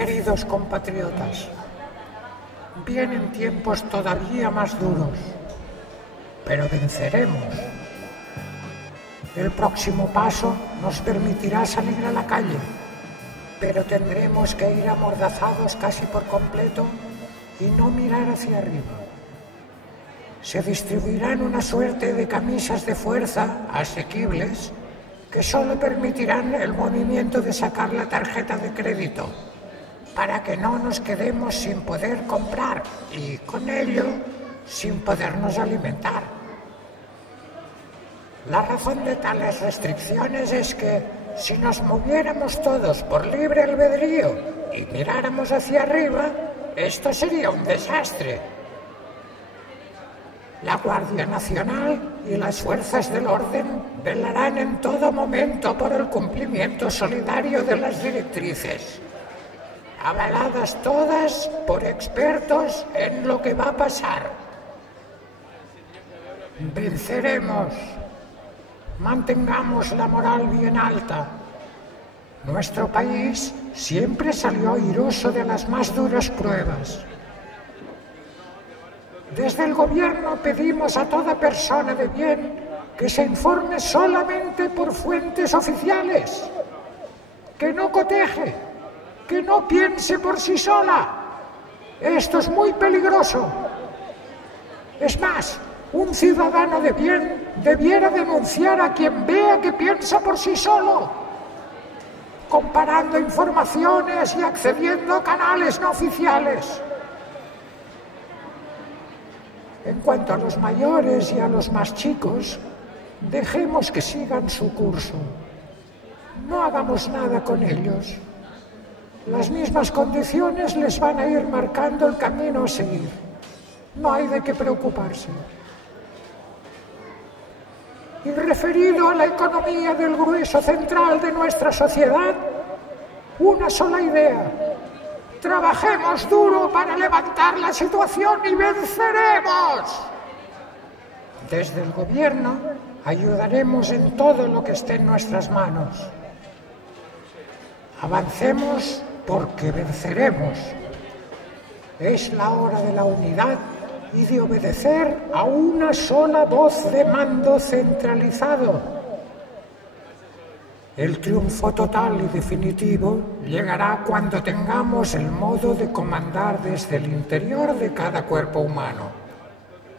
Queridos compatriotas, vienen tiempos todavía más duros, pero venceremos. El próximo paso nos permitirá salir a la calle, pero tendremos que ir amordazados casi por completo y no mirar hacia arriba. Se distribuirán una suerte de camisas de fuerza asequibles que solo permitirán el movimiento de sacar la tarjeta de crédito, para que no nos quedemos sin poder comprar y, con ello, sin podernos alimentar. La razón de tales restricciones es que, si nos moviéramos todos por libre albedrío y miráramos hacia arriba, esto sería un desastre. La Guardia Nacional y las fuerzas del orden velarán en todo momento por el cumplimiento solidario de las directrices, avaladas todas por expertos en lo que va a pasar. Venceremos. Mantengamos la moral bien alta. Nuestro país siempre salió airoso de las más duras pruebas. Desde el gobierno pedimos a toda persona de bien que se informe solamente por fuentes oficiales, que no coteje, que no piense por sí sola. Esto es muy peligroso. Es más, un ciudadano de bien debiera denunciar a quien vea que piensa por sí solo, comparando informaciones y accediendo a canales no oficiales. En cuanto a los mayores y a los más chicos, dejemos que sigan su curso. No hagamos nada con ellos. Las mismas condiciones les van a ir marcando el camino a seguir. No hay de qué preocuparse. Y referido a la economía del grueso central de nuestra sociedad, una sola idea. Trabajemos duro para levantar la situación y venceremos. Desde el gobierno ayudaremos en todo lo que esté en nuestras manos. Avancemos porque venceremos. Es la hora de la unidad y de obedecer a una sola voz de mando centralizado. El triunfo total y definitivo llegará cuando tengamos el modo de comandar desde el interior de cada cuerpo humano,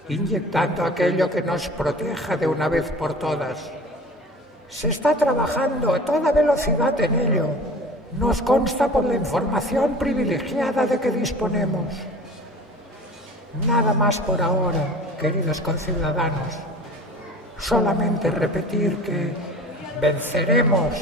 inyectando aquello que nos proteja de una vez por todas. Se está trabajando a toda velocidad en ello. Nos consta por la información privilegiada de que disponemos. Nada más por ahora, queridos conciudadanos. Solamente repetir que venceremos.